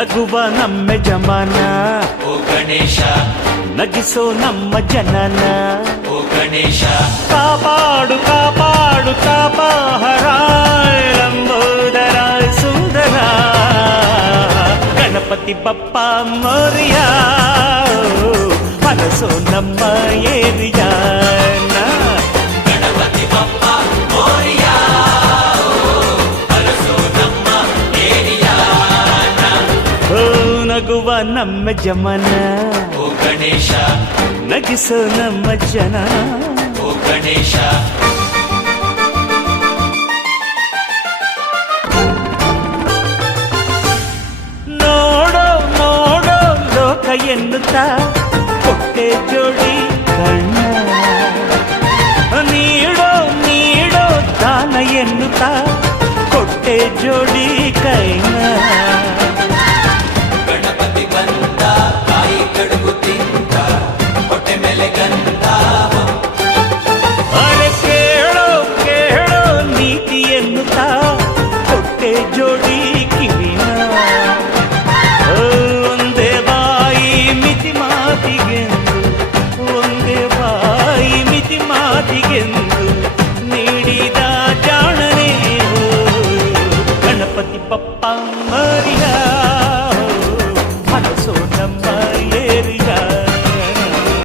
ನಗುವ ನಮ್ಮ ಜಮಾನ ಓ ಗಣೇಶ ನಗಿಸೋ ನಮ್ಮ ಜನನ ಓ ಗಣೇಶ ಕಾಪಾಡು ಕಾಪಾಡು ತಾಪಹರ ಲಂಬೋದರ ಸುಂದರ ಗಣಪತಿ ಬಪ್ಪ ಮೋರಿಯ ಹರಸೋ ನಮ್ಮ ಏರಿಯಾನ ಗಣಪತಿ ಬಪ್ಪ ಮೋರಿಯ ಹರಸೋ ನಮ್ಮ ಏರಿಯಾನ ಓ ನಗುವ ನಮ್ಮ ಜಮನ ಓ ಗಣೇಶ ನಗಿಸೋ ನಮ್ಮ ಜನ ಓ ಗಣೇಶ ನೋಡೋ ನೋಡೋ ಲೋಕ ಎನ್ನುತ್ತಾ ಕೊಟ್ಟೆ ಜೋಡಿ ಕಣ್ಣ ನೀಡೋ ನೀಡೋ ದಾನ ಎನ್ನುತ್ತಾ ಕೊಟ್ಟೆ ಜೋಡಿ ಕೈನ